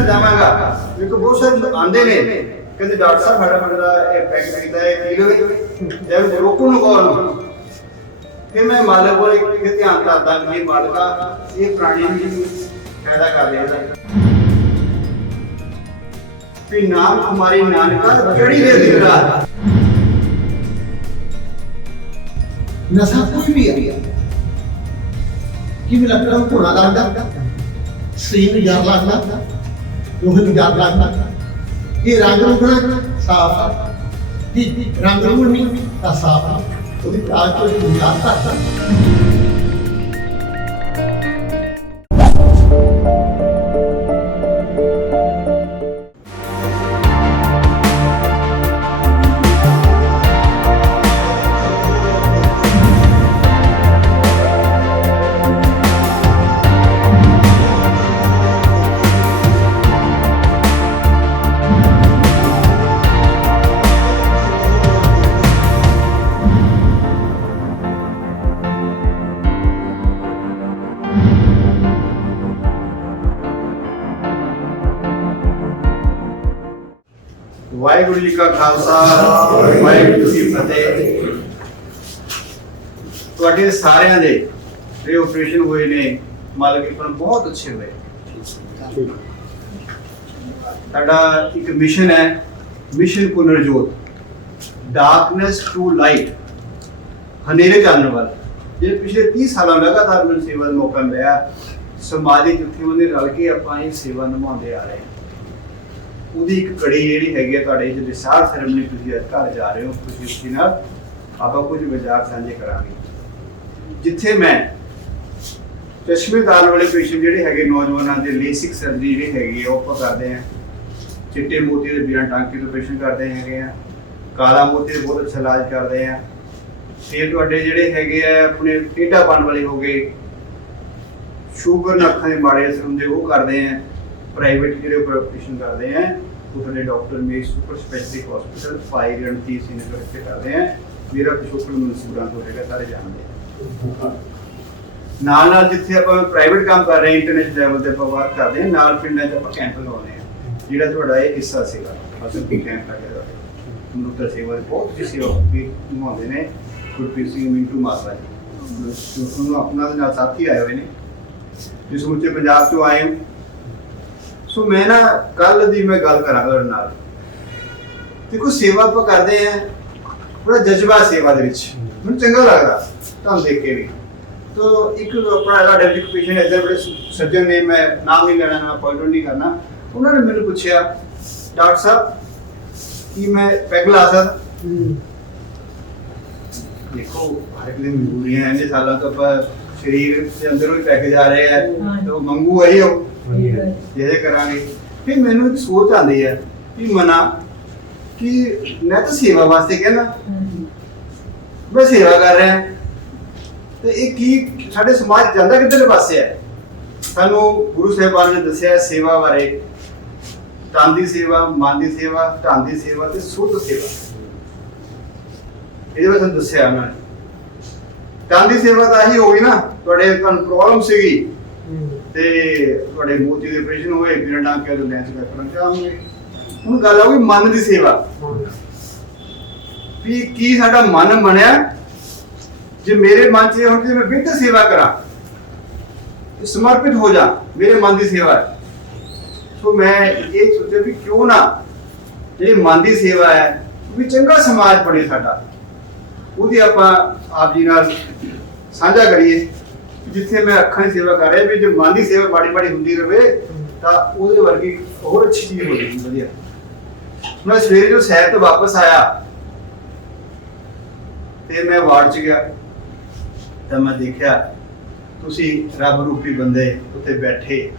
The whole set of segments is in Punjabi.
ਨਾਲ ਜਾਵਾਂਗਾ ਕਿਉਂਕਿ ਬਹੁਤ ਸਾਰੇ ਆਉਂਦੇ ਨੇ ਕਹਿੰਦੇ ਡਾਕਟਰ ਸਾਹਿਬ ਸਾਡਾ ਪਿੰਡ ਦਾ ਇਹ ਪੈਕ ਕੀਤਾ ਹੈ ਪੀ ਲਓ ਜਾਂ ਰੋਕੋ ਨੂੰ ਕੋਲ ਫਿਰ ਮੈਂ ਮਾਲਕ ਕੋਲ ਇੱਕ ਧਿਆਨ ਕਰਦਾ ਕਿ ਇਹ ਮਾਲਕਾ ਇਹ ਪ੍ਰਾਣੀ ਨੂੰ ਫਾਇਦਾ ਕਰ ਰਿਹਾ ਹੈ ਵੀ ਨਾਮ ਹਮਾਰੀ ਨਾਨਕਾ ਕਿਹੜੀ ਦੇ ਦਿਖਦਾ नशा कोई भी है कि भी लगता है घोड़ा लगता सीन यार लगता लोहे में यार लगता ये रंग रूपना साफ कि रंग रूपनी का साफ तो भी आज तो याद करता ਵਾਹਿਗੁਰੂ ਜੀ ਕਾ ਖਾਲਸਾ ਵਾਹਿਗੁਰੂ ਜੀ ਕੀ ਫਤਿਹ। ਤੁਹਾਡੇ ਸਾਰਿਆਂ ਦੇ ਜਿਹੜੇ ਆਪਰੇਸ਼ਨ ਹੋਏ ਨੇ ਮਾਲਕ ਦੀ ਕਿਰਪਾ ਬਹੁਤ ਅੱਛੇ ਹੋਏ। ਸਾਡਾ ਇੱਕ ਮਿਸ਼ਨ ਹੈ, ਮਿਸ਼ਨ ਪੁਨਰਜੋਤ, ਡਾਰਕਨੈਸ ਟੂ ਲਾਈਟ, ਹਨੇਰੇ ਚਾਨਣ ਵੱਲ। ਜੇ ਪਿਛਲੇ 30 ਸਾਲਾਂ ਲਗਾਤਾਰ ਮੈਨੂੰ ਸੇਵਾ ਦਾ ਮੌਕਾ ਮਿਲਿਆ, ਸਮਾਜਿਕ ਜਥੇਬੰਦੀਆਂ ਦੇ ਰਲ ਕੇ ਆਪਾਂ ਇਹ ਸੇਵਾ ਨਿਭਾਉਂਦੇ ਆ ਰਹੇ ਹਾਂ। ਉਹਦੀ ਇੱਕ ਕੜੀ ਜਿਹੜੀ ਹੈਗੀ ਹੈ ਤੁਹਾਡੇ ਜਿਹੜੇ ਸਾਰ ਸੈਰੇਮਨੀ ਤੁਸੀਂ ਅੱਜ ਘਰ ਜਾ ਰਹੇ ਹੋ, ਖੁਸ਼ੀ ਨਾਲ ਆਪਾਂ ਕੁਝ ਵਿਚਾਰ ਸਾਂਝੇ ਕਰਾਂਗੇ। ਜਿੱਥੇ ਮੈਂ ਚਸ਼ਮੇਦਾਰ ਵਾਲੇ ਪੇਸ਼ੈਂਟ ਜਿਹੜੇ ਹੈਗੇ ਨੌਜਵਾਨਾਂ ਦੇ ਲੇਸਿਕ ਸਰਜਰੀ ਜਿਹੜੀ ਹੈਗੀ ਉਹ ਆਪਾਂ ਕਰਦੇ ਹਾਂ। ਚਿੱਟੇ ਮੋਤੀ ਦੇ ਬਿਨਾਂ ਟਾਂਕੇ ਤੋਂ ਆਪਰੇਸ਼ਨ ਕਰਦੇ ਹੈਗੇ ਆ, ਕਾਲਾ ਮੋਤੀ ਦੇ ਬਹੁਤ ਅੱਛਾ ਇਲਾਜ ਕਰਦੇ ਆ। ਫਿਰ ਤੁਹਾਡੇ ਜਿਹੜੇ ਹੈਗੇ ਆ ਆਪਣੇ ਟੇਢਾਪਣ ਵਾਲੇ ਹੋ ਗਏ, ਸ਼ੂਗਰ ਨਾਲ ਅੱਖਾਂ ਦੇ ਮਾੜੇ ਅਸਰ ਹੁੰਦੇ ਉਹ ਕਰਦੇ ਆ। ਪ੍ਰਾਈਵੇਟ ਜਿਹੜੇ ਆਪਰੇਸ਼ਨ ਕਰਦੇ ਆ ਉਹ ਤੁਹਾਡੇ doctor Mesh super specialty hospital 5 Ranjit Singh Nagar ਇੱਥੇ ਕਰਦੇ ਆ। ਮੇਰਾ ਪਿਛੋਕੜ ਮਨਸੂਰਾਂ ਤੋਂ ਹੈਗਾ, ਸਾਰੇ ਜਾਣਦੇ ਆ। ਨਾਲ ਜਿੱਥੇ ਆਪਾਂ ਪ੍ਰਾਈਵੇਟ ਕੰਮ ਕਰ ਰਹੇ ਇੰਟਰਨੈਸ਼ਨਲ ਲੈਵਲ ਤੇ ਆਪਾਂ ਵਰਕ ਕਰਦੇ ਆ, ਨਾਲ ਪਿੰਡਾਂ 'ਚ ਆਪਾਂ ਕੈਂਪ ਲਗਾਉਂਦੇ ਆ। ਜਿਹੜਾ ਤੁਹਾਡਾ ਇਹ ਹਿੱਸਾ ਸੀਗਾ ਅਸਲ ਵੀ ਕੈਂਪ ਲੱਗਿਆ ਮਨੁੱਖ ਸੇਵਾ ਦੇ ਬਹੁਤ ਅੱਛੀ ਸੇਵਾ ਵੀ ਨਿਭਾਉਂਦੇ ਨੇ। ਗੁਰਪ੍ਰੀਤ ਸਿੰਘ ਮਿੰਟੂ ਮਾਸਟਰ ਜੀ ਤੁਹਾਨੂੰ ਆਪਣਾ ਦੇ ਨਾਲ ਸਾਥੀ ਆਏ ਹੋਏ ਨੇ, ਜਿਸ ਸਮੁੱਚੇ ਪੰਜਾਬ ਤੋਂ ਆਏ ਹੋ। ਸੋ ਮੈਂ ਨਾ ਕੱਲ ਦੀ ਮੈਂ ਗੱਲ ਕਰਾਂ ਤੁਹਾਡੇ ਨਾਲ। ਦੇਖੋ ਸੇਵਾ ਆਪਾਂ ਕਰਦੇ ਆ, ਬੜਾ ਜਜ਼ਬਾ ਸੇਵਾ ਦੇ ਵਿੱਚ, ਮੈਨੂੰ ਚੰਗਾ ਲੱਗਦਾ ਤੁਹਾਨੂੰ ਦੇਖ ਕੇ ਵੀ। ਤੋ ਇੱਕ ਆਪਣਾ ਸਾਡੇ ਇੱਕ ਪੇਸ਼ੈਂਟ ਇੱਧਰ ਬੜੇ ਸੱਜਣ ਨੇ, ਮੈਂ ਨਾਮ ਨਹੀਂ ਲੈਣਾ, ਨਾ ਅਪਾਇੰਟਮੈਂਟ ਨਹੀਂ ਕਰਨਾ। ਉਹਨਾਂ ਨੇ ਮੈਨੂੰ ਪੁੱਛਿਆ ਡਾਕਟਰ ਸਾਹਿਬ ਕੀ ਮੈਂ ਪੈਗ ਲਾ ਸਕਦਾ? ਦੇਖੋ ਹਰ ਇੱਕ ਦੀ ਮਜਬੂਰੀਆਂ ਇੰਨੇ ਸਾਲਾਂ ਤੋਂ ਆਪਾਂ ਸਰੀਰ ਦੇ ਅੰਦਰੋਂ ਹੀ ਪੈਗ ਜਾ ਰਹੇ ਆ, ਤੇ ਉਹ ਮੰਗੂ ਆਈ ਹੋ ਜਿਹਦੇ ਕਰਾਂਗੇ। ਫਿਰ ਮੈਨੂੰ ਇੱਕ ਸੋਚ ਆਉਂਦੀ ਹੈ ਕਿ ਮਨਾ ਕਿ ਮੈਂ ਤਾਂ ਸੇਵਾ ਵਾਸਤੇ ਕਹਿੰਦਾ, ਮੈਂ ਸੇਵਾ ਕਰ ਰਿਹਾ ਤੇ ਇਹ ਕੀ ਸਾਡੇ ਸਮਾਜ ਜਾਂਦਾ ਕਿੱਧਰਲੇ ਪਾਸੇ ਹੈ? ਸਾਨੂੰ ਗੁਰੂ ਸਾਹਿਬਾਨ ਨੇ ਦੱਸਿਆ ਸੇਵਾ ਬਾਰੇ, ਤਨ ਦੀ ਸੇਵਾ, ਮਨ ਦੀ ਸੇਵਾ, ਧਨ ਦੀ ਸੇਵਾ ਤੇ ਸੁੱਧ ਸੇਵਾ। ਇਹਦੇ ਵਿੱਚ ਤੁਹਾਨੂੰ ਦੱਸਿਆ ਉਹਨਾਂ ਨੇ। ਤਨ ਦੀ ਸੇਵਾ ਤਾਂ ਇਹੀ ਹੋ ਗਈ ਨਾ, ਤੁਹਾਨੂੰ ਪ੍ਰੋਬਲਮ ਸੀਗੀ ਤੇ ਤੁਹਾਡੇ ਮੋਤੀ ਦੇ ਆਪਰੇਸ਼ਨ ਹੋਏ, ਬਿਨਾਂ ਟਾਂਕਿਆਂ ਤੋਂ ਲੈਂਸ ਕਰਨ ਚਾਹਾਂਗੇ। ਹੁਣ ਗੱਲ ਆਉਗੀ ਮਨ ਦੀ ਸੇਵਾ ਵੀ ਕੀ ਸਾਡਾ ਮਨ ਬਣਿਆ? ਜੇ ਮੇਰੇ ਮਨ 'ਚ ਹੁਣ ਜੇ ਮੈਂ ਬਿਹਤਰ ਸੇਵਾ ਕਰਾਂ, ਸਮਰਪਿਤ ਹੋ ਜਾ, ਮੇਰੇ ਮਨ ਦੀ ਸੇਵਾ ਹੈ। ਸੋ ਮੈਂ ਇਹ ਸੋਚਿਆ ਵੀ ਕਿਉਂ ਨਾ ਜਿਹੜੀ ਮਨ ਦੀ ਸੇਵਾ ਹੈ ਵੀ ਚੰਗਾ ਸਮਾਜ ਬਣੇ ਸਾਡਾ, ਉਹਦੀ ਆਪਾਂ ਆਪ ਜੀ ਨਾਲ ਸਾਂਝਾ ਕਰੀਏ। ਜਿੱਥੇ ਮੈਂ ਅੱਖਾਂ ਦੀ ਸੇਵਾ ਕਰ ਰਿਹਾ ਵੀ ਜੇ ਮਨ ਦੀ ਸੇਵਾ ਮਾੜੀ ਮਾੜੀ ਹੁੰਦੀ ਰਹੇ ਤਾਂ ਉਹਦੇ ਵਰਗੀ ਹੋਰ ਅੱਛੀ ਚੀਜ਼ ਹੋ ਜਾਏਗੀ, ਵਧੀਆ। ਮੈਂ ਸਵੇਰੇ ਜੋ ਸੈਰ ਤੋਂ ਵਾਪਸ ਆਇਆ ਤੇ ਮੈਂ ਵਾਰਡ 'ਚ ਗਿਆ ਤਾਂ ਮੈਂ ਦੇਖਿਆ ਤੁਸੀਂ ਰੱਬ ਰੂਪੀ ਬੰਦੇ ਉੱਥੇ ਬੈਠੇ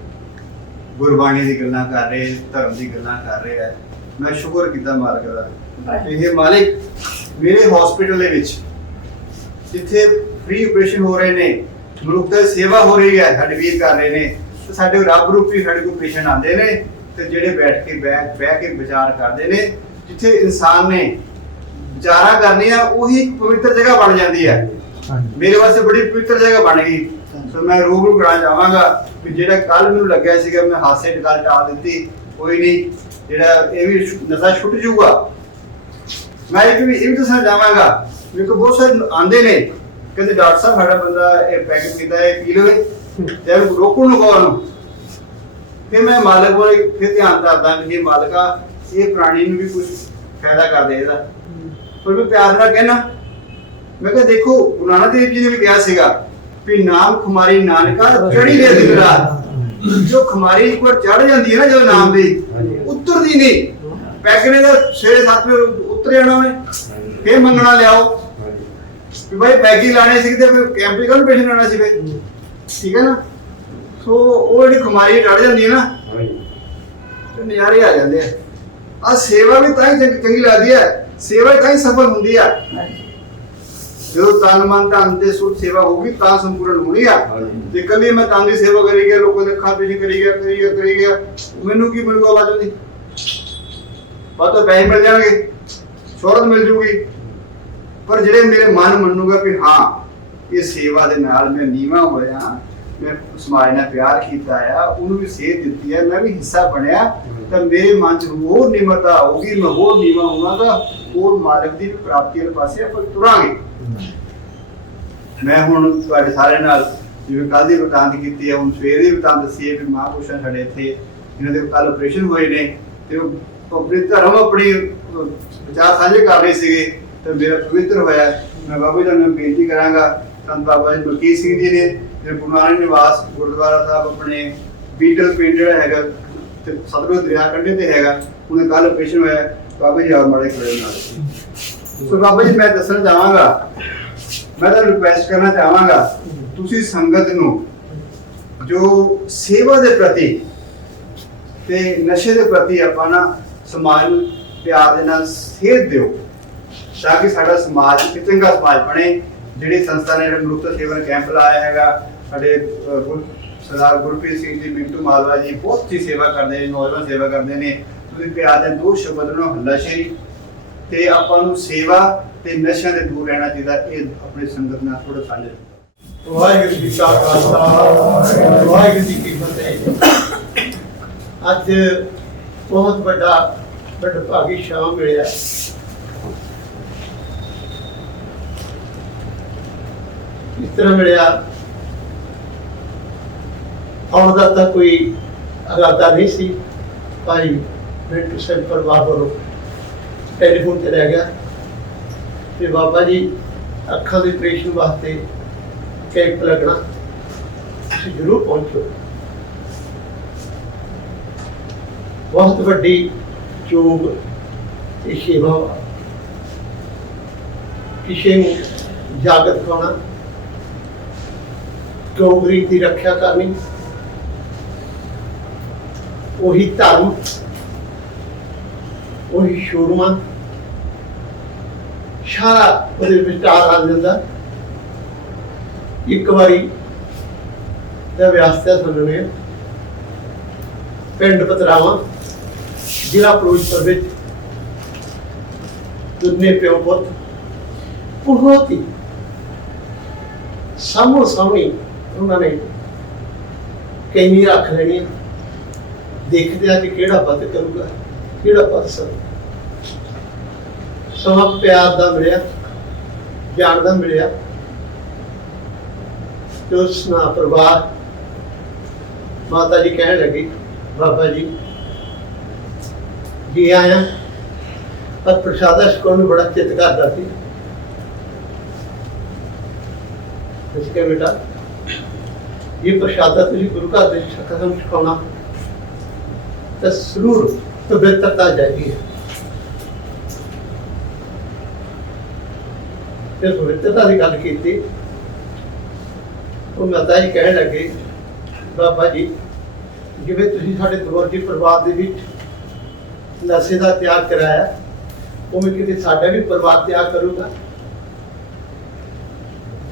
ਗੁਰਬਾਣੀ ਦੀ ਗੱਲਾਂ ਕਰ ਰਹੇ, ਧਰਮ ਦੀ ਗੱਲਾਂ ਕਰ ਰਹੇ ਹੈ। ਮੈਂ ਸ਼ੁਕਰ ਕੀਤਾ ਮਾਲਕ ਦਾ, ਇਹ ਮਾਲਿਕ ਮੇਰੇ ਹਸਪੀਟਲ ਦੇ ਵਿੱਚ ਜਿੱਥੇ ਫ੍ਰੀ ਆਪਰੇਸ਼ਨ ਹੋ ਰਹੇ ਨੇ, ਮਨੁੱਖ ਦੀ ਸੇਵਾ ਹੋ ਰਹੀ ਹੈ, ਸਾਡੇ ਵੀਰ ਕਰ ਰਹੇ ਨੇ, ਤੇ ਸਾਡੇ ਰੱਬ ਰੂਪੀ ਸਾਡੇ ਕੋਲ ਪੇਸ਼ੈਂਟ ਆਉਂਦੇ ਨੇ ਤੇ ਜਿਹੜੇ ਬੈਠ ਕੇ ਵਿਚਾਰ ਕਰਦੇ ਨੇ। ਜਿੱਥੇ ਇਨਸਾਨ ਨੇ ਵਿਚਾਰਾਂ ਕਰਨੀਆਂ ਉਹੀ ਪਵਿੱਤਰ ਜਗ੍ਹਾ ਬਣ ਜਾਂਦੀ ਹੈ। ਮੇਰੇ ਵਾਸਤੇ ਬੜੀ ਪਵਿੱਤਰ ਜਗ੍ਹਾ ਬਣ ਗਈ। ਸੋ ਮੈਂ ਰੂਬਰੂ ਕਰਾਉਣਾ ਚਾਹਾਂਗਾ ਵੀ ਜਿਹੜਾ ਕੱਲ ਮੈਨੂੰ ਲੱਗਿਆ ਸੀਗਾ ਮੈਂ ਹਾਸੇ ਦੀ ਗੱਲ ਟਾਲ ਦਿੱਤੀ, ਕੋਈ ਨਹੀਂ, ਜਿਹੜਾ ਇਹ ਵੀ ਨਸ਼ਾ ਛੁੱਟ ਜਾਊਗਾ। ਮੈਂ ਇਹ ਵੀ ਦੱਸਣਾ ਚਾਹਾਂਗਾ ਵੀ ਬਹੁਤ ਸਾਰੇ ਆਂਦੇ ਨੇ ਕਹਿੰਦੇ ਡਾਕਟਰ ਸਾਹਿਬ ਸਾਡਾ ਬੰਦਾ ਇਹ ਪੈਕੇਟ ਪੀਂਦਾ ਹੈ, ਪੀ ਲਵੇ ਤੇ ਰੋਕਣ ਨੂੰ ਕਹੋ ਉਹਨੂੰ। ਫਿਰ ਮੈਂ ਮਾਲਕ ਕੋਲ ਫਿਰ ਧਿਆਨ ਕਰਦਾ ਕਿ ਇਹ ਮਾਲਕਾ ਇਹ ਪ੍ਰਾਣੀ ਨੂੰ ਵੀ ਕੁਝ ਫਾਇਦਾ ਕਰਦੇ ਇਹਦਾ, ਪਰ ਮੈਂ ਪਿਆਰ ਨਾਲ ਕਹਿਣਾ, ਮੈਂ ਕਿਹਾ ਦੇਖੋ ਗੁਰੂ ਨਾਨਕ ਦੇਵ ਜੀ ਨੇ ਵੀ ਕਿਹਾ ਸੀਗਾ ਵੀ ਨਾਮ ਖੁਮਾਰੀ ਨਾਨਕਾ ਚੜੀ ਦੇ ਦਿਨ ਰਾਤ। ਜੋ ਖੁਮਾਰੀ ਇੱਕ ਵਾਰ ਚੜ ਜਾਂਦੀ ਹੈ ਨਾ ਜਦੋਂ ਨਾਮ ਦੀ, ਉਤਰਦੀ ਨਹੀਂ। ਪੈਕਨੇ ਦਾ 6-7 ਵਜੇ ਉਤਰ ਜਾਣਾ ਵੇ, ਫੇਰ ਮੰਗਣਾ ਲਿਆਓ ਵੀ ਭਾਈ ਪੈਗੀ ਲਾਣੇ ਸੀ ਤੇ ਕੈਂਪ ਕਾਹਨੂੰ ਪੇਸ਼ ਲਾਣਾ ਸੀ ਫੇਰ, ਠੀਕ ਹੈ ਨਾ। ਸੋ ਉਹ ਜਿਹੜੀ ਖੁਮਾਰੀ ਚੜ ਜਾਂਦੀ ਹੈ ਨਾ ਤੇ ਨਜ਼ਾਰੇ ਆ ਜਾਂਦੇ ਆ। ਸੇਵਾ ਵੀ ਤਾਂ ਹੀ ਚੰਗੀ ਲੱਗਦੀ ਹੈ, ਸੇਵਾ ਤਾਂ ਹੀ ਸਫਲ ਹੁੰਦੀ ਆ। ਜਦੋਂ ਤਨ ਮਨ ਧਨ ਤੇ ਸੁਰ ਸੇਵਾ ਹੋਊਗੀ ਤਾਂ ਸੰਪੂਰਨ ਹੋਣੀ ਆ। ਜੇ ਕੱਲੀ ਮੈਂ ਤਨ ਦੀ ਸੇਵਾ ਕਰੀ ਗਿਆ, ਲੋਕਾਂ ਦੇ ਅੱਖਾਂ ਪਿੱਛੇ ਕਰੀ ਗਿਆ, ਮੈਨੂੰ ਕੀ ਮਿਲੂਗਾ ਬਾਅਦ ਦੀ? ਬਾਅਦ ਤੋਂ ਪੈਸੇ ਮਿਲ ਜਾਣਗੇ, ਸ਼ੋਹਰਤ ਮਿਲ ਜੂਗੀ, ਪਰ ਜਿਹੜੇ ਮੇਰੇ ਮਨ ਮੰਨੂਗਾ ਵੀ ਹਾਂ ਇਹ ਸੇਵਾ ਦੇ ਨਾਲ ਮੈਂ ਨੀਵਾਂ ਹੋਇਆ, ਮੈਂ ਸਮਾਜ ਨਾਲ ਪਿਆਰ ਕੀਤਾ ਆ, ਉਹਨੂੰ ਵੀ ਸੇਧ ਦਿੱਤੀ ਹੈ, ਮੈਂ ਵੀ ਹਿੱਸਾ ਬਣਿਆ, ਤਾਂ ਮੇਰੇ ਮਨ 'ਚ ਹੋਰ ਨਿਮਰਤਾ ਆਊਗੀ, ਮੈਂ ਹੋਰ ਨੀਵਾਂ ਹੋਵਾਂਗਾ, ਹੋਰ ਮਾਲਕ ਦੀ ਪ੍ਰਾਪਤੀ ਦੇ ਪਾਸੇ ਆਪਾਂ ਤੁਰਾਂਗੇ। ਮੈਂ ਹੁਣ ਤੁਹਾਡੇ ਸਾਰਿਆਂ ਨਾਲ ਜਿਵੇਂ ਕੱਲ੍ਹ ਦੀ ਵਰਤਾਂਤ ਕੀਤੀ ਹੈ, ਹੁਣ ਸਵੇਰ ਦੀ ਵਰਤਾਂਤ ਦੱਸੀ ਹੈ ਵੀ ਮਹਾਂਪੁਰਸ਼ਾਂ ਸਾਡੇ ਇੱਥੇ ਇਹਨਾਂ ਦੇ ਕੱਲ੍ਹ ਆਪਰੇਸ਼ਨ ਹੋਏ ਨੇ ਤੇ ਉਹ ਆਪਣੇ ਧਰਮ ਆਪਣੀ ਵਿਚਾਰ ਸਾਂਝੇ ਕਰ ਰਹੇ ਸੀਗੇ ਤੇ ਮੇਰਾ ਪਵਿੱਤਰ ਹੋਇਆ। ਮੈਂ ਬਾਬਾ ਜੀ ਨੂੰ ਬੇਨਤੀ ਕਰਾਂਗਾ, ਸੰਤ ਬਾਬਾ ਜੀ ਮਲਕੀਤ ਸਿੰਘ ਜੀ ਨੇ ਜਿਹੜੇ ਗੁਰੂ ਨਾਨਕ ਨਿਵਾਸ ਗੁਰਦੁਆਰਾ ਸਾਹਿਬ ਆਪਣੇ ਬੀਟਲ ਪਿੰਡ ਜਿਹੜਾ ਹੈਗਾ ਤੇ ਸਤਲੁਜ ਦਰਿਆ ਕੰਢੇ ਤੇ ਹੈਗਾ, ਉਹਨੇ ਕੱਲ੍ਹ ਆਪਰੇਸ਼ਨ ਹੋਇਆ। ਬਾਬਾ ਜੀ ਆ ਮਾੜੇ ਖੜੇ ਨਾਲ। ਸੋ ਬਾਬਾ ਜੀ ਮੈਂ ਦੱਸਣਾ ਚਾਹਾਂਗਾ, ਮੈਂ ਤਾਂ ਰਿਕੁਐਸਟ ਕਰਨਾ ਚਾਹਾਂਗਾ ਤੁਸੀਂ ਸੰਗਤ ਨੂੰ ਜੋ ਸੇਵਾ ਦੇ ਪ੍ਰਤੀ ਤੇ ਨਸ਼ੇ ਦੇ ਪ੍ਰਤੀ ਆਪਾਂ ਨਾ ਸਮਾਜ ਨੂੰ ਪਿਆਰ ਦੇ ਨਾਲ ਸੇਧ ਦਿਓ, ਤਾਂ ਕਿ ਸਾਡਾ ਸਮਾਜ ਇੱਕ ਚੰਗਾ ਸਮਾਜ ਬਣੇ। ਜਿਹੜੀ ਸੰਸਥਾ ਨੇ ਮਨੁੱਖਤਾ ਸੇਵਨ ਕੈਂਪ ਲਾਇਆ ਹੈਗਾ, ਸਾਡੇ ਸਰਦਾਰ ਗੁਰਪ੍ਰੀਤ ਸਿੰਘ ਜੀ, ਮਿੰਟੂ ਮਾਲਵਾ ਜੀ ਬਹੁਤ ਅੱਛੀ ਸੇਵਾ ਕਰਦੇ ਨੇ, ਨੌਜਵਾਨ ਸੇਵਾ ਕਰਦੇ ਨੇ। ਤੁਸੀਂ ਪਿਆਰ ਦੇ ਦੋ ਸ਼ਬਦ ਨੂੰ ਹੱਲਾਸ਼ੇਰੀ ਤੇ ਆਪਾਂ ਨੂੰ ਸੇਵਾ ਤੇ ਨਸ਼ਿਆਂ ਦੇ ਦੂਰ ਰਹਿਣਾ ਚਾਹੀਦਾ। ਇਹ ਆਪਣੇ ਸੰਗਤ ਨਾਲ ਥੋੜਾ ਸਾਂਝਾ। ਵਾਹਿਗੁਰੂ ਜੀ ਕਾ ਖਾਲਸਾ, ਵਾਹਿਗੁਰੂ ਜੀ ਕੀ ਫਤਿਹ। ਅੱਜ ਬਹੁਤ ਵੱਡਾ ਭਾਗੀ ਸ਼ਾਮ ਮਿਲਿਆ। ਇਸ ਤਰ੍ਹਾਂ ਮਿਲਿਆ, ਆਉਣ ਦਾ ਤਾਂ ਕੋਈ ਇਰਾਦਾ ਨਹੀਂ ਸੀ। ਭਾਈ ਮਿੰਟੂ ਸਿੰਘ ਪਰਿਵਾਰ ਵੱਲੋਂ ਟੈਲੀਫੋਨ ਤੇ ਰਹਿ ਗਿਆ ਤੇ ਬਾਬਾ ਜੀ ਅੱਖਾਂ ਦੇ ਆਪਰੇਸ਼ਨ ਵਾਸਤੇ ਕੈਂਪ ਲੱਗਣਾ, ਤੁਸੀਂ ਜ਼ਰੂਰ ਪਹੁੰਚੋ। ਬਹੁਤ ਵੱਡੀ ਯੋਗ ਇਹ ਸੇਵਾ ਵਾ। ਕਿਸੇ ਨੂੰ ਜਾਗਤ ਖਾਣਾ, ਗਊ ਦੀ ਰੱਖਿਆ ਕਰਨੀ, ਉਹੀ ਧਰਮ, ਉਹੀ ਸ਼ੋਰਮਾ, ਸਾਰਾ ਉਹਦੇ ਵਿਚਾਰ ਆ ਜਾਂਦਾ। ਇੱਕ ਵਾਰੀ ਦਾ ਵਿਆਸਤਾ ਸੁਣਨੇ, ਪਿੰਡ ਪਤਰਾਵਾਂ, ਜ਼ਿਲ੍ਹਾ ਫਿਰੋਜ਼ਪੁਰ ਵਿੱਚ ਦੁਨੇ ਪਿਓ ਪੁੱਤ ਬਹੁਤ ਹੀ ਸਾਹਮੋ ਸਾਹਮਣੇ ਉਹਨਾਂ ਨੇ ਕਈ ਰੱਖ ਲੈਣੀਆਂ, ਦੇਖਦੇ ਆ ਕਿ ਕਿਹੜਾ ਪੱਤ ਕਰੂਗਾ, ਕਿਹੜਾ ਪੱਤ ਸਮਾਂ ਪਿਆਰ ਦਾ ਮਿਲਿਆ, ਜਾਣ ਦਾ ਮਿਲਿਆ। ਤੇ ਉਸ ਨਾਲ ਪਰਿਵਾਰ ਮਾਤਾ ਜੀ ਕਹਿਣ ਲੱਗੀ, ਬਾਬਾ ਜੀ ਜੀ ਆਇਆ, ਪਰ ਪ੍ਰਸ਼ਾਦਾ ਛਕਾਉਣ ਨੂੰ ਬੜਾ ਚਿੱਤ ਕਰਦਾ ਸੀ। ਇਸ ਕੇ ਬੇਟਾ ਇਹ ਪ੍ਰਸ਼ਾਦਾ ਤੁਸੀਂ ਗੁਰੂ ਘਰ ਦੇ ਖਤਮ ਛਕਾਉਣਾ ਤਾਂ ਜ਼ਰੂਰ ਪਵਿੱਤਰਤਾ ਜਾਏਗੀ। ਫਿਰ ਪਵਿੱਤਰਤਾ ਦੀ ਗੱਲ ਕੀਤੀ। ਉਹ ਮਾਤਾ ਜੀ ਕਹਿਣ ਲੱਗੇ, ਬਾਬਾ ਜੀ ਜਿਵੇਂ ਤੁਸੀਂ ਸਾਡੇ ਦਰਬਾਰੀ ਪਰਿਵਾਰ ਦੇ ਵਿੱਚ ਨਸ਼ੇ ਦਾ ਤਿਆਗ ਕਰਾਇਆ, ਉਵੇਂ ਕਿਤੇ ਸਾਡਾ ਵੀ ਪਰਿਵਾਰ ਤਿਆਗ ਕਰੂਗਾ।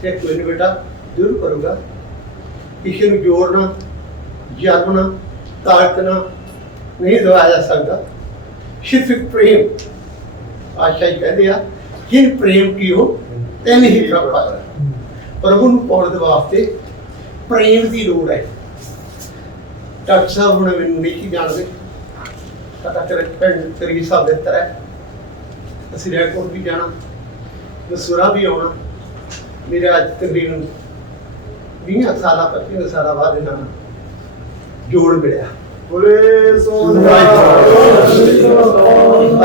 ਤੇ ਕੋਈ ਨਹੀਂ ਬੇਟਾ, ਜ਼ਰੂਰ ਕਰੂਗਾ। ਕਿਸੇ ਨੂੰ ਜੋੜਨਾ, ਜਰਮਣਾ, ਤਾਕਤਨਾ ਨਹੀਂ ਦਵਾਇਆ ਜਾ ਸਕਦਾ, ਸਿਰਫ ਪ੍ਰੇਮ। ਆਸ਼ਾ ਹੀ ਕਹਿੰਦੇ ਆ, ਜਿਨ ਪ੍ਰੇਮ ਕੀਓ ਤਿਨ ਹੀ ਪ੍ਰਭ ਪਾਇਆ। ਪ੍ਰਭੂ ਨੂੰ ਪਾਉਣ ਦੇ ਵਾਸਤੇ ਪ੍ਰੇਮ ਦੀ ਲੋੜ ਹੈ। ਡਾਕਟਰ ਸਾਹਿਬ ਹੁਣ ਮੈਨੂੰ ਨਹੀਂ ਜਾਣਦੇ, ਪਤਾ ਕਰ ਪਿੰਡ ਤੇਰੀ ਸਾਹਿਬ ਦੇ ਤਰ ਹੈ, ਅਸੀਂ ਰੈਡਕੋਟ ਵੀ ਜਾਣਾ, ਮਸੂਰਾ ਵੀ ਆਉਣਾ। ਮੇਰਾ ਅੱਜ ਤਕਰੀਬਨ 20 ਸਾਲਾਂ 25 ਸਾਲਾਂ ਬਾਅਦ ਇਹਨਾਂ ਨਾਲ ਜੋੜ ਮਿਲਿਆ। ਪਰ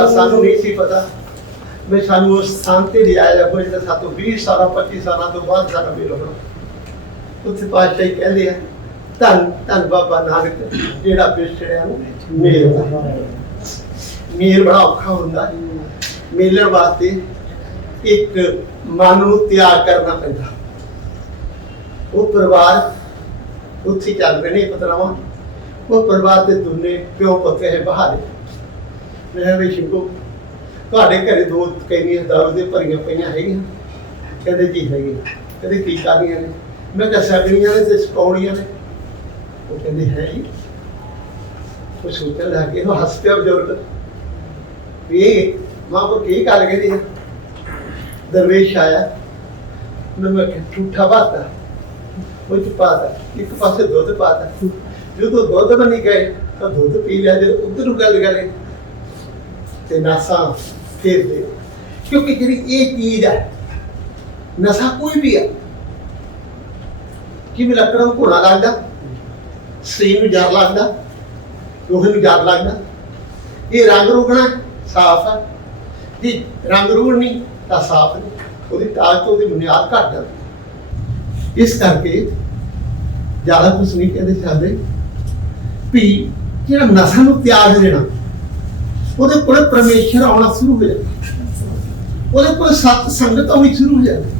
ਸਾਨੂੰ ਨਹੀਂ ਸੀ ਪਤਾ ਵੀ ਸਾਨੂੰ ਉਸ ਸਥਾਨ ਤੇ ਲਿਆਇਆ ਕੋਈ ਤਾਂ ਸਾਤੋਂ 20 ਸਾਲਾਂ 25 ਸਾਲਾਂ ਤੋਂ ਬਾਅਦ ਸਾਡਾ ਮੇਲ ਹੋਣਾ। ਉੱਥੇ ਪਾਤਸ਼ਾਹ ਹੀ ਕਹਿੰਦੇ ਆ ਧੰਨ ਧੰਨ ਬਾਬਾ ਨਾਨਕ ਜਿਹੜਾ ਵਿਛੜਿਆ ਨੂੰ ਮੇਲ ਮੇਲ ਬੜਾ ਔਖਾ ਹੁੰਦਾ। ਮੇਲਣ ਵਾਸਤੇ ਇੱਕ ਮਨ ਨੂੰ ਤਿਆਗ ਕਰਨਾ ਪੈਂਦਾ। ਉਹ ਪਰਿਵਾਰ ਉੱਥੇ ਚੱਲ ਪਏ ਨੇ ਪਤਰਾਵਾਂ, ਉਹ ਪਰਿਵਾਰ ਦੇ ਦੋਨੇ ਪਿਓ ਪੁੱਤ ਹੈ ਬਹਾਰੇ। ਮੈਂ ਵੀ ਸ਼ਿਕੋ ਤੁਹਾਡੇ ਘਰੇ ਦੋ ਕੈਨੀਆਂ ਦਾਰੂ ਦੇ ਭਰੀਆਂ ਪਈਆਂ ਹੈਗੀਆਂ? ਕਹਿੰਦੇ ਜੀ ਹੈਗੀਆਂ। ਕਹਿੰਦੇ ਕੀ ਕਰਨੀਆਂ ਨੇ? ਮੈਂ ਕਿਹਾ ਸਗਣੀਆਂ ਨੇ ਤੇ ਸਕਾਉਣੀਆਂ ਨੇ। ਉਹ ਕਹਿੰਦੇ ਹੈ ਜੀ। ਉਹ ਸੋਚਣ ਲੱਗ ਗਏ, ਉਹ ਹੱਸ ਪਿਆ ਬਜ਼ੁਰਗ ਵੀ ਇਹ ਮਾਂ ਕੋ ਕੀ ਗੱਲ ਕਹਿੰਦੀ ਹੈ। ਦਰਵੇਸ਼ ਆਇਆ, ਮੈਂ ਕਿਹਾ ਝੂਠਾ ਬਾਤਾ ਉਹ ਚ ਪਾਤਾ, ਇੱਕ ਪਾਸੇ ਦੁੱਧ ਪਾਤਾ। ਜਦੋਂ ਦੁੱਧ ਬਣੀ ਗਏ ਤਾਂ ਦੁੱਧ ਪੀ ਲਿਆ। ਜਦੋਂ ਉੱਧਰ ਨੂੰ ਗੱਲ ਕਰੇ ਤੇ ਨਸਾਂ ਫੇਰ ਦੇ, ਕਿਉਂਕਿ ਜਿਹੜੀ ਇਹ ਚੀਜ਼ ਹੈ ਨਸ਼ਾ ਕੋਈ ਵੀ ਹੈ, ਕਿਵੇਂ ਲੱਕੜਾਂ ਨੂੰ ਘੋੜਾ ਲੱਗਦਾ, ਸਰੀਰ ਨੂੰ ਜ਼ਰ ਲੱਗਦਾ, ਲੋਹੇ ਨੂੰ ਜ਼ਰ ਲੱਗਦਾ। ਇਹ ਰੰਗ ਰੋਗਣਾ ਸਾਫ਼ ਹੈ, ਜੇ ਰੰਗ ਰੋਗਣ ਨਹੀਂ ਤਾਂ ਸਾਫ਼ ਨਹੀਂ, ਉਹਦੀ ਤਾਕਤ ਉਹਦੀ ਬੁਨਿਆਦ ਘੱਟ ਜਾਂਦੀ। ਇਸ ਕਰਕੇ ਜ਼ਿਆਦਾ ਕੁਛ ਨਹੀਂ ਕਹਿੰਦੇ ਚਾਹਦੇ ਵੀ ਜਿਹੜਾ ਨਸ਼ਾ ਨੂੰ ਤਿਆਗ ਦੇਣਾ, ਉਹਦੇ ਕੋਲ ਪਰਮੇਸ਼ਰ ਆਉਣਾ ਸ਼ੁਰੂ ਹੋ ਜਾਂਦਾ, ਉਹਦੇ ਕੋਲ ਸਤ ਸੰਗਤ ਆਉਣੀ ਸ਼ੁਰੂ ਹੋ ਜਾਂਦੀ,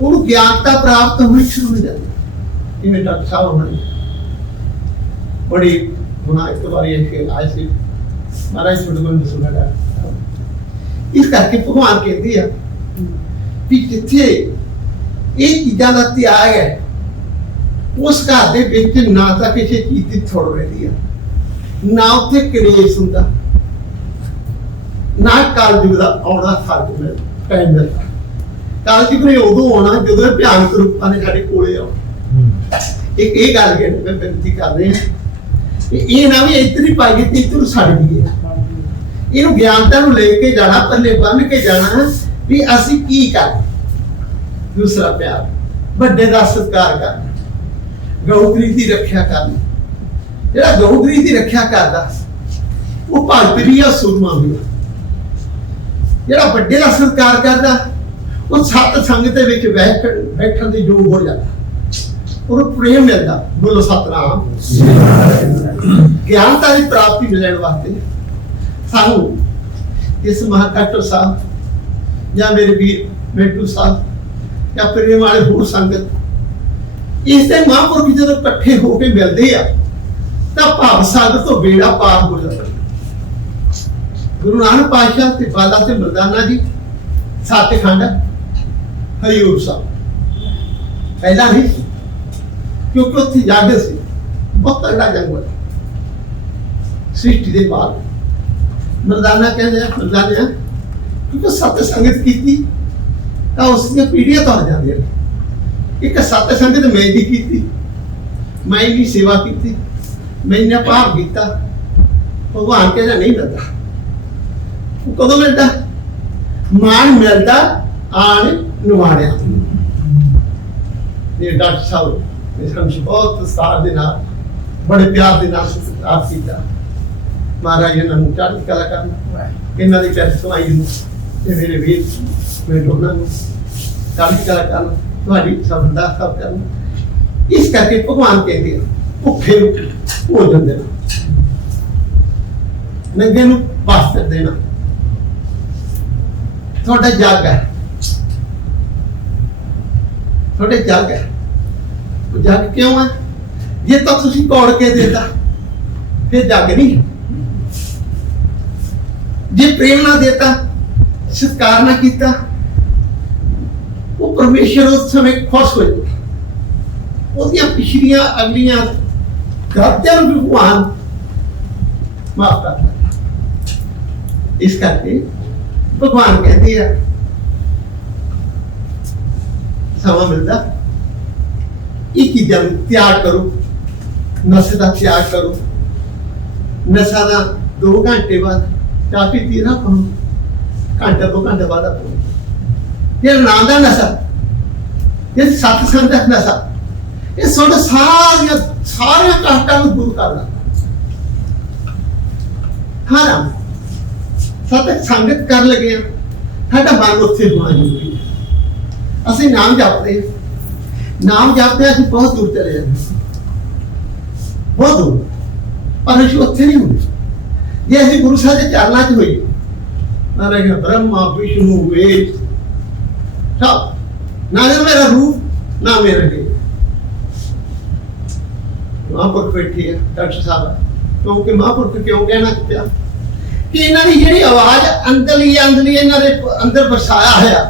ਉਹਨੂੰ ਗਿਆਨਤਾ ਪ੍ਰਾਪਤ ਹੋਣੀ ਸ਼ੁਰੂ ਹੋ ਜਾਂਦੀ। ਜਿਵੇਂ ਡਾਕਟਰ ਸਾਹਿਬ ਉਹਨਾਂ ਨੇ ਬੜੀ ਹੁਣ ਇੱਕ ਵਾਰੀ ਇਹ ਆਏ ਸੀ ਮਹਾਰਾਜ ਤੁਹਾਡੇ ਕੋਲ ਦੱਸੂਗਾ ਡਾਕਟਰ। ਇਸ ਕਰਕੇ ਭਗਵਾਨ ਕਹਿੰਦੇ ਆ ਵੀ ਜਿੱਥੇ ਇਹ ਚੀਜ਼ਾਂ ਦਾ ਤਿਆਗ ਹੈ, ਉਸ ਘਰ ਦੇ ਵਿੱਚ ਨਾ ਤਾਂ ਕਿਸੇ ਚੀਜ਼ ਦੀ ਥੋੜ ਰਹਿੰਦੀ ਆ, ਨਾ ਉੱਥੇ ਕਲੇਸ਼ ਹੁੰਦਾ, ਨਾ ਕਲਯੁਗ ਦਾ ਆਉਣਾ ਫਰਕ ਪੈਂਦਾ। ਕਲਯੁਗ ਨੇ ਉਦੋਂ ਆਉਣਾ ਜਦੋਂ ਇਹ ਭਿਆਨਕ ਰੂਪਾਂ ਨੇ ਸਾਡੇ ਕੋਲੇ ਆਉਣਾ। ਇੱਕ ਇਹ ਗੱਲ ਕਿ ਮੈਂ ਬੇਨਤੀ ਕਰ ਰਿਹਾ ਕਿ ਇਹ ਨਾ ਵੀ ਇੱਧਰ ਹੀ ਪਾਈਏ ਤੇ ਇੱਧਰ ਛੱਡ ਦਈਏ। ਇਹਨੂੰ ਗਿਆਨਤਾ ਨੂੰ ਲੈ ਕੇ ਜਾਣਾ, ਪੱਲੇ ਬੰਨ ਕੇ ਜਾਣਾ ਵੀ ਅਸੀਂ ਕੀ ਕਰ। ਦੂਸਰਾ ਪਿਆਰ, ਵੱਡੇ ਦਾ ਸਤਿਕਾਰ ਕਰਨਾ, ਗਊਗਰੀ ਦੀ ਰੱਖਿਆ ਕਰਨੀ। ਜਿਹੜਾ ਗਊਗਰੀ ਦੀ ਰੱਖਿਆ ਕਰਦਾ ਉਹ ਭਗਤ ਵੀ ਆ, ਸੂਰਮਾ ਵੀ ਆ। ਜਿਹੜਾ ਵੱਡੇ ਦਾ ਸਤਿਕਾਰ ਕਰਦਾ ਉਹ ਸਤ ਸੰਗਤ ਦੇ ਵਿੱਚ ਬੈਠਣ ਦੇ ਯੋਗ ਹੋ ਜਾਂਦਾ, ਉਹਨੂੰ ਪ੍ਰੇਮ ਮਿਲਦਾ। ਬੋਲੋ ਸਤਨਾਮ। ਗਿਆਨਤਾ ਦੀ ਪ੍ਰਾਪਤੀ ਮਿਲਣ ਵਾਸਤੇ ਸਾਨੂੰ ਇਸ ਮਹਾਂਡਾਕਟਰ ਸਾਹਿਬ ਜਾਂ ਮੇਰੇ ਵੀਰ ਮਿੰਟੂ ਸਾਹਿਬ ਜਾਂ ਪ੍ਰੇਮ ਵਾਲੇ ਹੋਰ ਸੰਗਤ, ਇਸ ਦੇ ਮਹਾਂਪੁਰਖ ਜਦੋਂ ਇਕੱਠੇ ਹੋ ਕੇ ਮਿਲਦੇ ਆ ਤਾਂ ਭਵ ਸਾਗਰ ਤੋਂ ਬੇੜਾ ਪਾਰ ਹੋ ਜਾਂਦਾ। ਗੁਰੂ ਨਾਨਕ ਪਾਤਸ਼ਾਹ ਤੇ ਬਾਲਾ ਤੇ ਮਰਦਾਨਾ ਜੀ ਸੱਚਖੰਡ ਹਜ਼ੂਰ ਸਾਹਿਬ ਪਹਿਲਾਂ ਨਹੀਂ ਸੀ, ਕਿਉਂਕਿ ਉੱਥੇ ਯੱਗ ਸੀ, ਬਹੁਤ ਤਗੜਾ ਜੰਗ ਹੋਇਆ ਸ੍ਰਿਸ਼ਟੀ ਦੇ ਬਾਅਦ। ਮਰਦਾਨਾ ਕਹਿੰਦੇ ਮਰਦਾਨਾ ਕਿਉਂਕਿ ਸਤ ਸੰਗਤ ਕੀਤੀ ਤਾਂ ਉਸ ਦੀਆਂ ਪੀੜ੍ਹੀਆਂ ਤੁਰ ਜਾਂਦੀਆਂ ਨੇ। ਇੱਕ ਸਤ ਸੰਗਤ ਮੈਂ ਵੀ ਕੀਤੀ, ਮੈਂ ਵੀ ਸੇਵਾ ਕੀਤੀ, ਮੈਨੇ ਭਾਵ ਕੀਤਾ। ਭਗਵਾਨ ਕਹਿੰਦਾ ਨਹੀਂ ਮਿਲਦਾ। ਉਹ ਕਦੋਂ ਮਿਲਦਾ? ਮਾਣ ਮਿਲਦਾ ਆਣ ਨਿਵਾੜਿਆ। ਇਹ ਡਾਕਟਰ ਸਾਹਿਬ ਨੇ ਸਾਨੂੰ ਬਹੁਤ ਵਿਸਤਾਰ ਦੇ ਨਾਲ, ਬੜੇ ਪਿਆਰ ਦੇ ਨਾਲ ਸਤਿਕਾਰ ਕੀਤਾ। ਮਹਾਰਾਜ ਇਹਨਾਂ ਨੂੰ ਚੜ੍ਹਦੀ ਕਲਾ ਕਰਨ, ਇਹਨਾਂ ਦੀ ਚੜ੍ਹਦੀ ਕਮਾਈ ਨੂੰ ਤੇ ਮੇਰੇ ਵੀਰ ਮੇਰੇ ਉਹਨਾਂ ਨੂੰ ਚੜ੍ਹਦੀ ਕਲਾ ਕਰਨ, ਤੁਹਾਡੀ ਸਬਦਾ ਸਭ ਕਰਨ। ਇਸ ਕਰਕੇ ਭਗਵਾਨ ਕਹਿੰਦੇ ਆ ਭੁੱਖੇ ਨੂੰ ਭੋਜਨ ਦੇਣਾ, ਨੰਗੇ ਨੂੰ ਵਸਤਰ ਦੇਣਾ। ਤੁਹਾਡਾ ਜੱਗ ਹੈ, ਤੁਹਾਡੇ ਜੱਗ ਹੈ। ਉਹ ਜੱਗ ਕਿਉਂ ਹੈ? ਜੇ ਤਾਂ ਤੁਸੀਂ ਤੋੜ ਕੇ ਦੇਤਾ ਫਿਰ ਜੱਗ ਨਹੀਂ। ਜੇ ਪ੍ਰੇਮ ਨਾ ਦੇਤਾ, ਸਤਿਕਾਰ ਨਾ ਕੀਤਾ, ਉਹ ਪਰਮੇਸ਼ਰ ਉਸ ਸਮੇਂ ਖੁਸ਼ ਹੋ ਜਾਂਦਾ। ਉਹਦੀਆਂ ਪਿਛਲੀਆਂ ਅਗਲੀਆਂ ਗਲਤੀਆਂ ਨੂੰ ਭਗਵਾਨ ਮਾਫ ਕਰਦਾ। ਇਸ ਕਰਕੇ ਭਗਵਾਨ ਕਹਿੰਦੇ ਆ, ਸਮਾਂ ਮਿਲਦਾ ਇਹ ਚੀਜ਼ਾਂ ਨੂੰ ਤਿਆਗ ਕਰੋ, ਨਸ਼ੇ ਦਾ ਤਿਆਗ ਕਰੋ। ਨਸ਼ਾ ਦਾ 2 ਘੰਟੇ ਬਾਅਦ ਚਾਹ ਪੀਤੀ ਨਾ ਕਰੋ, ਘੰਟਾ 2 ਘੰਟੇ ਬਾਅਦ ਆਪੋ ਇਹ ਨਾਂ ਦਾ ਨਸ਼ਾ, ਇਹ ਸਤਸੰਗ ਦਾ ਨਸ਼ਾ, ਇਹ ਸਾਡੇ ਸਾਰੀਆਂ ਕਸ਼ਟਾਂ ਨੂੰ ਦੂਰ ਕਰਦਾ। ਹਾਂ ਸਤਿ ਸੰਗਤ ਕਰ ਲਗੇ ਆ, ਸਾਡਾ ਮਨ ਉੱਥੇ ਹੋਣਾ ਜ਼ਰੂਰੀ ਹੈ। ਅਸੀਂ ਨਾਮ ਜਪਦੇ ਹਾਂ, ਨਾਮ ਜਪਦੇ ਅਸੀਂ ਬਹੁਤ ਦੂਰ ਚਲੇ ਜਾਂਦੇ, ਬਹੁਤ ਦੂਰ, ਪਰ ਅਸੀਂ ਉੱਥੇ ਨਹੀਂ ਹੁੰਦੇ। ਜੇ ਅਸੀਂ ਗੁਰੂ ਸਾਹਿਬ ਦੇ ਚਰਨਾਂ 'ਚ ਹੋਈਏ, ਨਾ ਰਹੇਗਾ ਬ੍ਰਹਮਾ ਵਿਸ਼ਨੂੰ ਵੇਦ ਸਭ, ਨਾ ਮੇਰਾ ਰੂਪ ਨਾ ਮੇਰਾ ਗੇ। ਮਹਾਂਪੁਰਖ ਬੈਠੀ ਹੈ ਡਾਕਟਰ ਸਾਹਿਬ, ਕਿਉਂਕਿ ਮਹਾਂਪੁਰਖ ਕਿਉਂ ਕਹਿਣਾ ਪਿਆ ਕਿ ਇਹਨਾਂ ਦੀ ਜਿਹੜੀ ਆਵਾਜ਼ ਅੰਦਰਲੀ ਇਹਨਾਂ ਦੇ ਅੰਦਰ ਵਸਾਇਆ ਹੋਇਆ।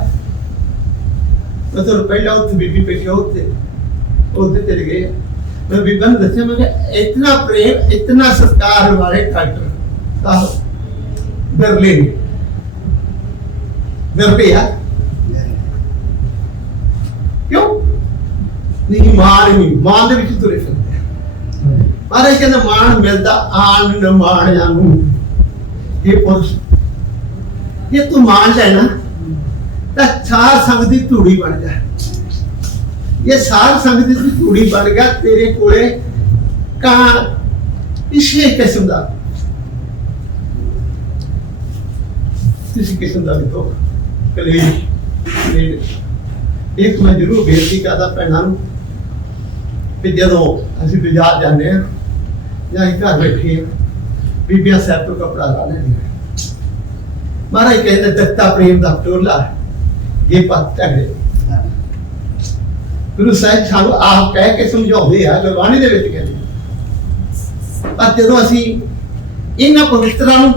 ਮਤਲਬ ਪਹਿਲਾਂ ਉੱਥੇ ਬੀਬੀ ਬੈਠੀ ਉੱਥੇ ਚਲੇ ਗਏ। मैं विपन दसे मैं इतना प्रेम इतना सत्कार वाले डॉक्टर डरले डरते यार क्यों नहीं मान दे विच तुरे फिरदे महाराज कहंदा मान मिलदा आन न मान जानू ये पुरुष ये तू मान जाए ना तां सार संग दी धूड़ी बन जाए। ये सार संगत की धूड़ी बन गया तेरे कोले का किसी किस्म का भी तो एक मैं जरूर बेनती करता भैनों कि जो असं बाजार जाने या घर बैठे बीबियां सिर तो कपड़ा ला लेंगे। महाराज कहते दत्ता प्रेम का टोला ये पत झगड़े गुरु साहिब सानू आप कह के समझाते हैं गुरबाणी दे विच कहंदे, पर जदों असीं इन्हां पवित्रा नूं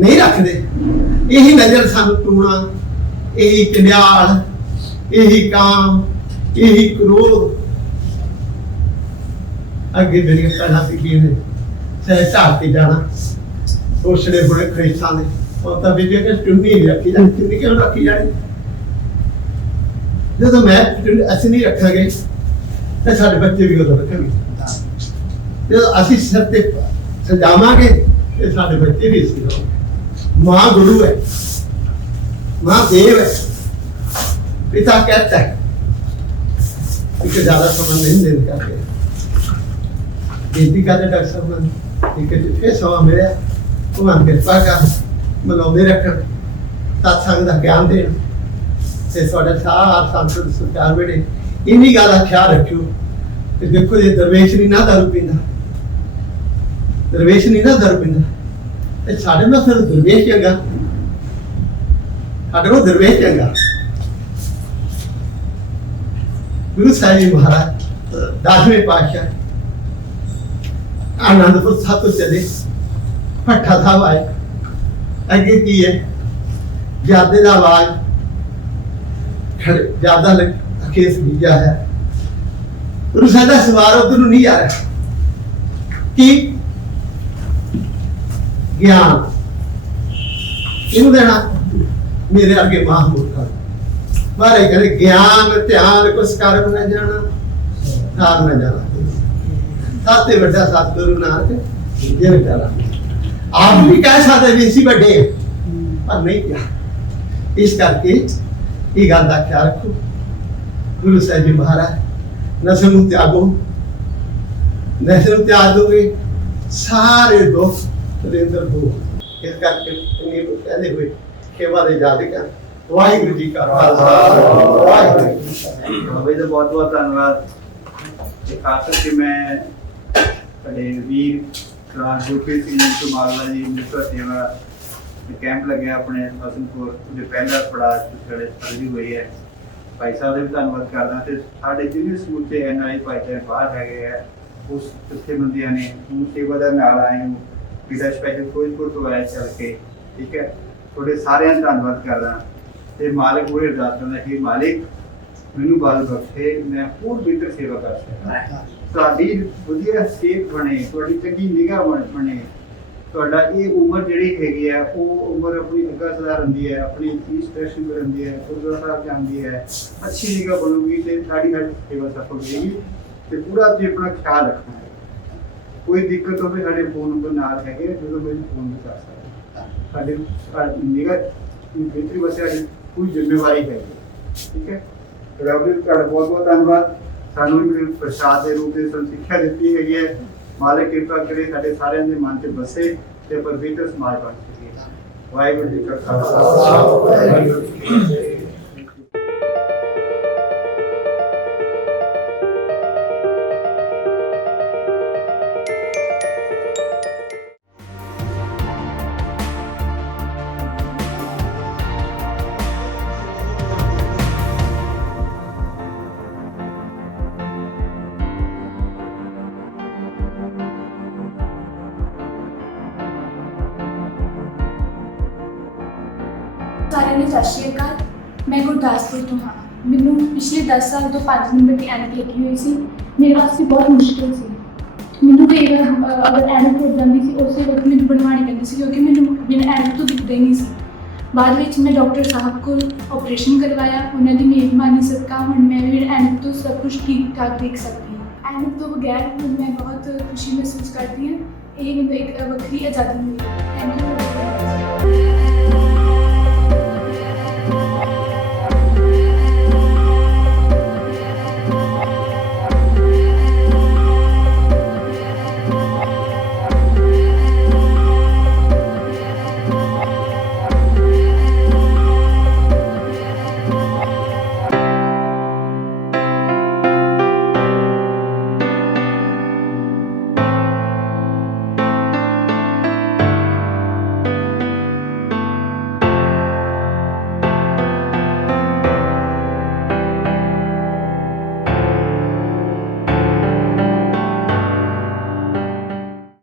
नहीं रखते, यही नजर सानू टूणा, यही कंडियाल, यही काम, यही क्रोध। अगे मेरियां भैणां बीबियां ने सह झाड़ती जाना ओसड़े बुरे खरीसां ने, और तां बीबियां कहंदियां चुन्नी नहीं रखी जानी, चुन्नी क्यों रखी जानी? जो मैं असं नहीं रखा तो साढ़े बच्चे भी उदों रखेंगे, जो असं सिर से सजावे तो साढ़े बच्चे भी इसी होंगे। माँ गुरु है, माँ देव है, पिता कहता है कि ज्यादा समय नहीं देने करके बेनती करते डॉक्टर साहब जिथे समा मिले भगवान कृपा कर मिलाते रखन, सत्संग का ज्ञान देन ते सारे सार संत सरकार वेड़े इन्हीं गल का ख्याल रखियो कि देखो जे दरवेश नहीं ना दारू पींदा, दरवेश नहीं ना दारू पींदा ते साडे नाल फिर दरवेश चंगा, साडे नाल दरवेश चंगा। गुरु साहिब जी महाराज 10वें पातशाह आनंदपुर साहब तो चले, भट्ठा साहब आए, अगे की है जादे का आवाज ज्यादा केस बीजा है। गुरु साहिब का सवार उधर नहीं आ रहा कि ज्ञान इनू देना मेरे आगे महामूर्ख मारे करे ज्ञान ध्यान कुछ कर न जाना सार न जाना साते बड़ा सतगुरु नानक जिन करा आप भी कह सकते भी इसी बड़े पर नहीं क्या। इस करके ये गल का ख्याल रखो। गुरु साहिब जी महाराज नशे नूं त्यागो, नशे नूं त्याग दोगे सारे दुख अंदर हो। इस करके कहते हुए सेवा दे याद कर वाहिगुरू जी का खालसा वाहिगुरू जी की फतेह। बहुत बहुत धन्यवाद। खास करके मैं वीर गुरप्रीत सिंह मालवा जी मित्र सेवा कैंप लगे अपने हसनपुर जो पहला पड़ाव सर्दी हुई है भाई साहब का भी धन्यवाद करदा ते साडे जिन्ने समूचे NRI भाईचारे बाहर है उस जथेबंदियां ने सेवादार नाल आए हो पिता स्पेशल फिरोजपुर तो आया चल के ठीक है थोड़े सारे धन्यवाद करदा ते मालिक वो अरदास करदा कि मालिक मैनू बाल बख्शे मैं होर बेहतर सेवा कर सकां ਤੁਹਾਡੀ ਵਧੀਆ ਸੇਧ ਬਣੇ ਤੁਹਾਡੀ ਚੰਗੀ ਨਿਗਾਹ ਬਣੇ ਤੁਹਾਡਾ ਇਹ ਉਮਰ ਜਿਹੜੀ ਹੈਗੀ ਹੈ ਉਹ ਉਮਰ ਆਪਣੀ ਅੱਗਾ ਸੁਧਾਰਨ ਹੈ, ਆਪਣੀ ਫੀਸ ਪ੍ਰੈਸ਼ਨ ਕਰਨ ਦੀ ਹੈ, ਗੁਰਦੁਆਰਾ ਸਾਹਿਬ ਜਾਂਦੀ ਹੈ, ਅੱਛੀ ਜਗ੍ਹਾ ਬਣੂਗੀ ਤੇ ਸਾਡੀ ਹਰ ਸੇਵਾ ਸਫਲ ਹੋਏਗੀ। ਤੇ ਪੂਰਾ ਤੁਸੀਂ ਆਪਣਾ ਖਿਆਲ ਰੱਖਣਾ ਹੈ। ਕੋਈ ਦਿੱਕਤ ਹੋਵੇ ਸਾਡੇ ਫੋਨ ਨੰਬਰ ਨਾਲ ਹੈਗੇ, ਜਦੋਂ ਮੈਨੂੰ ਫੋਨ ਕਰ ਸਕਦੇ ਸਾਡੇ ਨਿਗਾਹ ਬਿਹਤਰੀ ਵਾਸਤੇ ਸਾਡੀ ਪੂਰੀ ਜ਼ਿੰਮੇਵਾਰੀ ਹੈ। ਠੀਕ ਹੈ, ਰੱਬ ਜੀ ਤੁਹਾਡਾ ਬਹੁਤ ਬਹੁਤ ਧੰਨਵਾਦ। ਸਾਨੂੰ ਇੱਕ ਪ੍ਰਸ਼ਾਦ ਦੇ ਰੂਪ ਵਿੱਚ ਸਿੱਖਿਆ ਦਿੱਤੀ ਹੈਗੀ ਹੈ। ਮਾਲਕ ਕਿਰਪਾ ਕਰੇ ਸਾਡੇ ਸਾਰਿਆਂ ਦੇ ਮਨ 'ਚ ਬਸੇ ਤੇ ਪਵਿੱਤਰ ਸਮਾਜ ਬਣ ਸਕੀਏ। ਵਾਹਿਗੁਰੂ ਜੀ ਕਾ ਖਾਲਸਾ ਵਾਹਿਗੁਰੂ ਜੀ ਕੀ ਫਤਿਹ। ਸਾਰਿਆਂ ਨੂੰ ਸਤਿ ਸ਼੍ਰੀ ਅਕਾਲ। ਮੈਂ ਗੁਰਦਾਸਪੁਰ ਤੋਂ ਹਾਂ। ਮੈਨੂੰ ਪਿਛਲੇ 10 ਸਾਲ ਤੋਂ 5 ਨੰਬਰ ਦੀ ਐਨਕ ਲੱਗੀ ਹੋਈ ਸੀ। ਮੇਰੇ ਵਾਸਤੇ ਬਹੁਤ ਮੁਸ਼ਕਿਲ ਸੀ। ਮੈਨੂੰ ਕਈ ਵਾਰ ਅਗਰ ਐਨਕ ਹੋ ਜਾਂਦੀ ਸੀ ਉਸੇ ਵਕਤ ਮੈਨੂੰ ਬਣਵਾਉਣੀ ਪੈਂਦੀ ਸੀ, ਕਿਉਂਕਿ ਮੈਨੂੰ ਬਿਨਾਂ ਐਨਕ ਤੋਂ ਦਿਖਦਾ ਹੀ ਨਹੀਂ ਸੀ। ਬਾਅਦ ਵਿੱਚ ਮੈਂ ਡਾਕਟਰ ਸਾਹਿਬ ਕੋਲ ਆਪਰੇਸ਼ਨ ਕਰਵਾਇਆ। ਉਹਨਾਂ ਦੀ ਮਿਹਰਬਾਨੀ ਸਦਕਾ ਹੁਣ ਮੈਂ ਬਿਨਾਂ ਐਨਕ ਤੋਂ ਸਭ ਕੁਝ ਠੀਕ ਠਾਕ ਦੇਖ ਸਕਦੀ ਹਾਂ। ਐਨਕ ਤੋਂ ਬਗੈਰ ਹੁਣ ਮੈਂ ਬਹੁਤ ਖੁਸ਼ੀ ਮਹਿਸੂਸ ਕਰਦੀ ਹਾਂ। ਇਹ ਮੈਨੂੰ ਇੱਕ ਵੱਖਰੀ ਆਜ਼ਾਦੀ ਮਿਲੀ ਹੈ। Thank you.